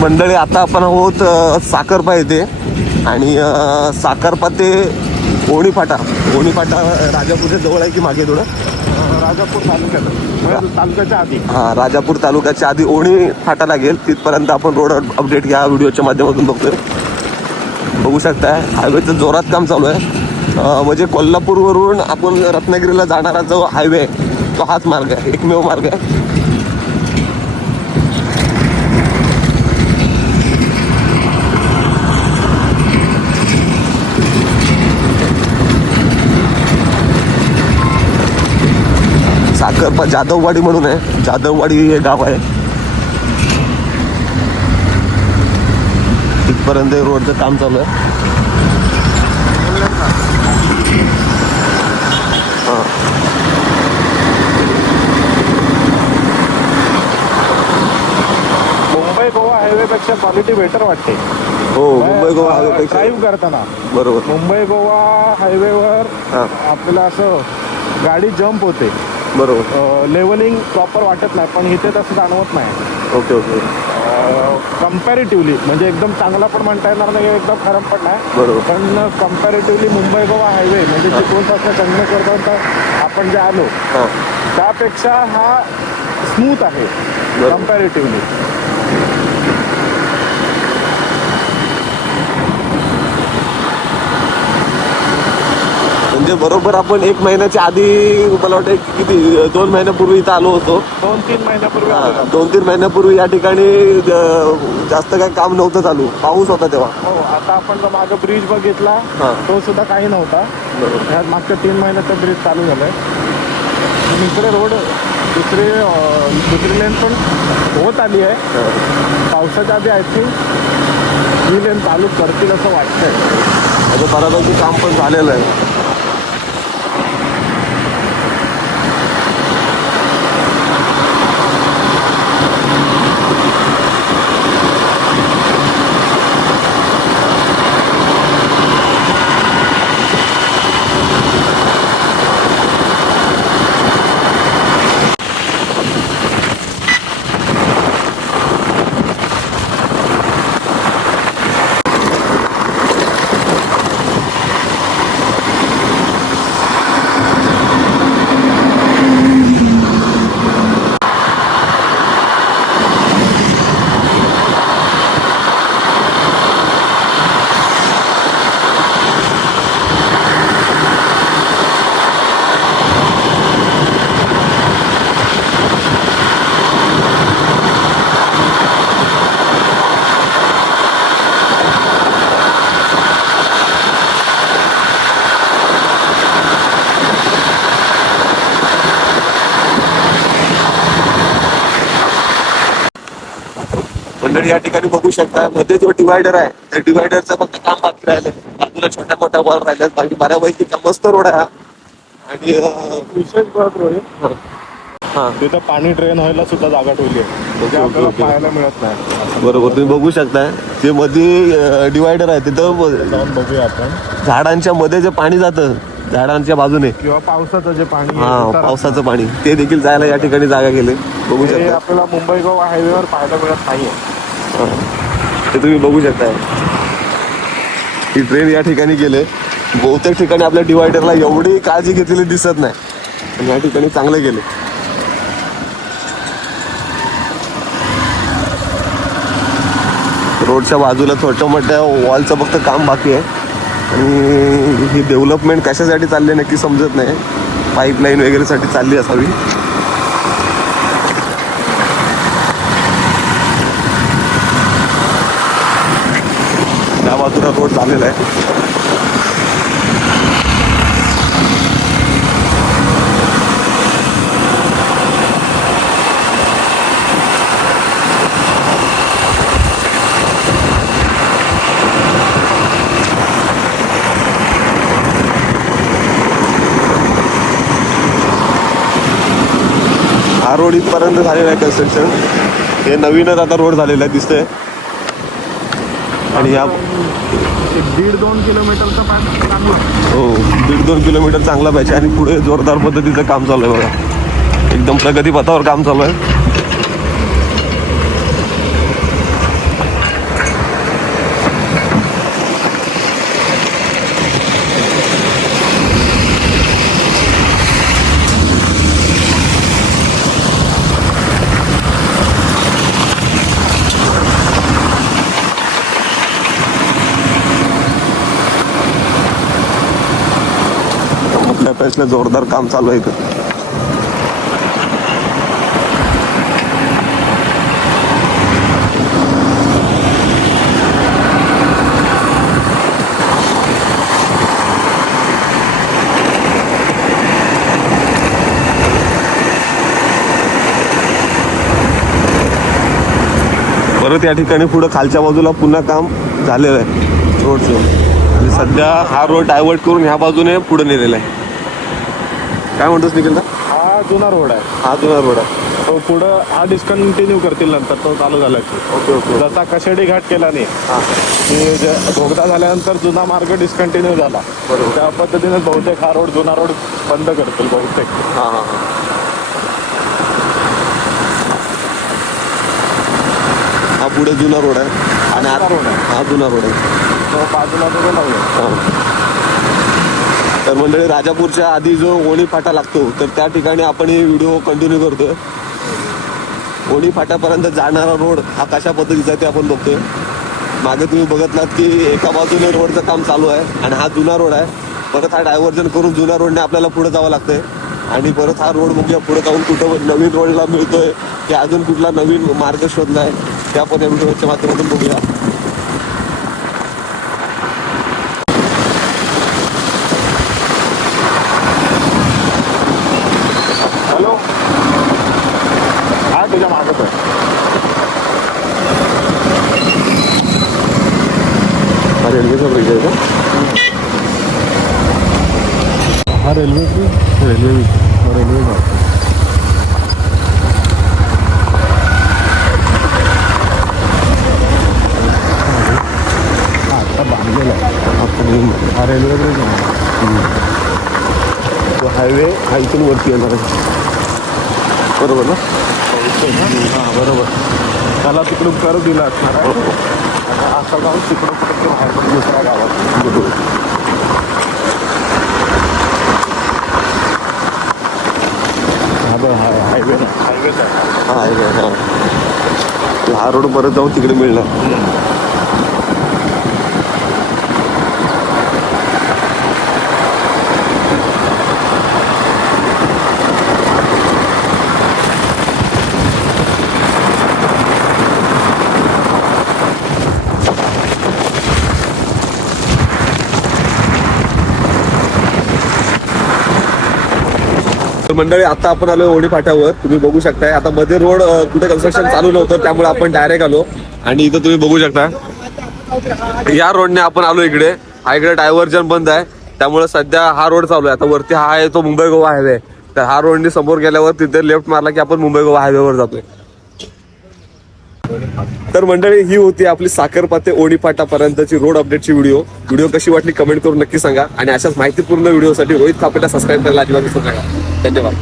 मंडळी आता आपण आहोत साखरपा येथे आणि साखरपा ते ओणी फाटा राजापूरच्या जवळ आहे की मागे थोडं राजापूर तालुक्याच्या आधी. हां, राजापूर तालुक्याच्या आधी ओणी फाटा लागेल. तिथपर्यंत आपण रोड अपडेट या व्हिडिओच्या माध्यमातून बघतोय. बघू शकताय हायवेचं जोरात काम चालू आहे. म्हणजे कोल्हापूरवरून आपण रत्नागिरीला जाणारा जो हायवे आहे तो हाच मार्ग आहे, एकमेव मार्ग आहे. साखरपा जाधववाडी म्हणून आहे. जाधववाडी हे गाव आहे. तिथपर्यंत रोडचं काम चालू आहे. मुंबई गोवा हायवे पेक्षा क्वालिटी बेटर वाटते. हो, मुंबई गोवा हायवे ड्राईव्ह करताना बरोबर. मुंबई गोवा हायवेवर आपल्याला असं गाडी जम्प होते, बरोबर. लेवलिंग प्रॉपर वाटत नाही, पण इथे तसं जाणवत नाही. Okay okay. कम्पॅरेटिव्हली म्हणजे एकदम चांगला पण म्हणता येणार नाही, एकदम खराब पण नाही. बरोबर. पण कम्पॅरेटिव्हली मुंबई गोवा हायवे म्हणजे चिपळूणपासून संगमेश्वरपर्यंत आपण जे आलो त्यापेक्षा हा स्मूथ आहे कम्पॅरेटिव्हली. म्हणजे बरोबर आपण 1 महिन्याच्या आधी मला वाटतं किती 2 महिन्यापूर्वी इथं आलो होतो. 2-3 महिन्यापूर्वी 2-3 महिन्यापूर्वी या ठिकाणी जास्त काही काम नव्हतं चालू, पाऊस होता तेव्हा. हो, आता आपण जो मागे ब्रिज बघितला तो सुद्धा काही नव्हता. ह्यात मागच्या 3 महिन्यात ब्रिज चालू झालाय. दुसरे रोड दुसरी लेन पण होत आली आहे. पावसाच्या आधी आय थिंक ही लेन चालू करतील असं वाटतंय. म्हणजे बऱ्यापैकी काम पण झालेलं आहे. मंडळी या ठिकाणी बघू शकता मध्ये जो डिवायडर आहे त्या डिवायडरचं फक्त काम बाकी राहिलंय. बाजूला छोट्या मोठ्या वॉल राहिल्यात, बाकी बऱ्यापैकी मस्त रोड आहे. आणि विशेष बात रोड तिथं पाणी ड्रेन व्हायला सुद्धा जागा ठेवली आहे, आपल्याला पाहायला मिळत नाही. बरोबर, तुम्ही बघू शकताय जे मध्ये डिवायडर आहे तिथं जाऊन बघूया आपण. झाडांच्या मध्ये जे पाणी जातं झाडांच्या बाजूने किंवा पावसाचं जे पाणी पावसाचं पाणी ते देखील जायला या ठिकाणी जागा केली. बघू शकता आपल्याला मुंबई गोवा हायवेवर पाहायला मिळत नाहीये. ते तुम्ही बघू शकताय. ही ट्रेन या ठिकाणी गेले. बहुतेक ठिकाणी आपल्या डिवायडरला एवढी काळजी घेतलेली दिसत नाही, पण या ठिकाणी चांगले गेले. रोडच्या बाजूला छोट्या मोठ्या वॉलचं फक्त काम बाकी आहे. आणि ही डेव्हलपमेंट कशासाठी चालली नक्की समजत नाही. पाईपलाईन वगैरेसाठी चालली असावी. त्या बाजूला रोड झालेला आहे. हा रोड इथपर्यंत झालेला आहे कन्स्ट्रक्शन. हे नवीनच आता रोड झालेला आहे दिसतंय. आणि या 1.5-2 किलोमीटरचा पाहिजे चांगला. हो, 1.5-2 किलोमीटर चांगला पाहिजे. आणि पुढे जोरदार पद्धतीचं काम चालू आहे बघा. एकदम प्रगती पथावर काम चालू आहे. वर्कर्सने जोरदार काम चालू आहे इथं. परत या ठिकाणी पुढं खालच्या बाजूला पुन्हा काम झालेलं आहे रोडचं, आणि सध्या हा रोड डायव्हर्ट करून ह्या बाजूने पुढे नेलेला आहे. काय म्हणतोस निखिल? हा जुना रोड आहे, हा जुना रोड आहे. तो पुढं हा डिस्कंटिन्यू करतील नंतर तो चालू झाला की. Okay okay. जसा कशेडी घाट केला नाही की बोगदा झाल्यानंतर जुना मार्ग डिस्कंटिन्यू झाला, बरोबर. त्या पद्धतीने बहुतेक हा रोड जुना रोड बंद करतील बहुतेक. हां हां हां. हा पुढे जुना रोड आहे आणि जुना रोड आहे. हा जुना रोड आहे. तो बाजूला तो नव्हे. तर मंडळी, राजापूरच्या आधी जो ओणी फाटा लागतो तर त्या ठिकाणी आपण ही व्हिडिओ कंटिन्यू करतोय. ओणी फाट्यापर्यंत जाणारा रोड हा कशा पद्धतीचा आहे ते आपण बघतोय. मागे तुम्ही बघितलात की एका बाजूने रोडचं काम चालू आहे आणि हा जुना रोड आहे. परत हा डायव्हर्जन करून जुना रोडने आपल्याला पुढे जावं लागतंय आणि परत हा रोड बघूया पुढे जाऊन कुठं नवीन रोडला मिळतोय की अजून कुठला नवीन मार्ग शोधलाय ते आपण या व्हिडिओच्या माध्यमातून बघूया. हॅलो, हा तुझ्या मागत आहे. हा रेल्वेचा ब्रिज आहे का? हा रेल्वे रेल्वे आता बांधलेला आहे. हा रेल्वे ब्रिज आहे. तो हायवे हा इथून वरती येणार आहे, बरोबर ना? हां बरोबर. त्याला तिकडून कर दिला असणार आहे. आणि असं जाऊन तिकडून कुठे बाहेर पडून दुसऱ्या गावात. बरोबर. हा बघ हायवेच आहे. हा हायवे. हा रोड परत जाऊन तिकडे मिळणार. तर मंडळी, आता आपण आलो ओणी फाट्यावर. तुम्ही बघू शकताय आता मध्ये रोड कुठे कन्स्ट्रक्शन चालू नव्हतं त्यामुळे आपण डायरेक्ट आलो आणि इथं तुम्ही बघू शकता या रोडने आपण आलो इकडे. हा इकडे डायव्हर्जन बंद आहे त्यामुळे सध्या हा रोड चालू आहे. आता वरती हा आहे तो मुंबई गोवा हायवे. तर हा रोडने समोर गेल्यावर तिथे लेफ्ट मारला की आपण मुंबई गोवा हायवेवर जातोय. तर मंडळी, ही होती आपली साखरपाते ओणी फाटापर्यंतची रोड अपडेटची व्हिडिओ कशी वाटली कमेंट करून नक्की सांगा आणि अशाच माहितीपूर्ण व्हिडिओसाठी रोहित थापेला सबस्क्राईब करायला अजिबात विसरू नका. धन्यवाद.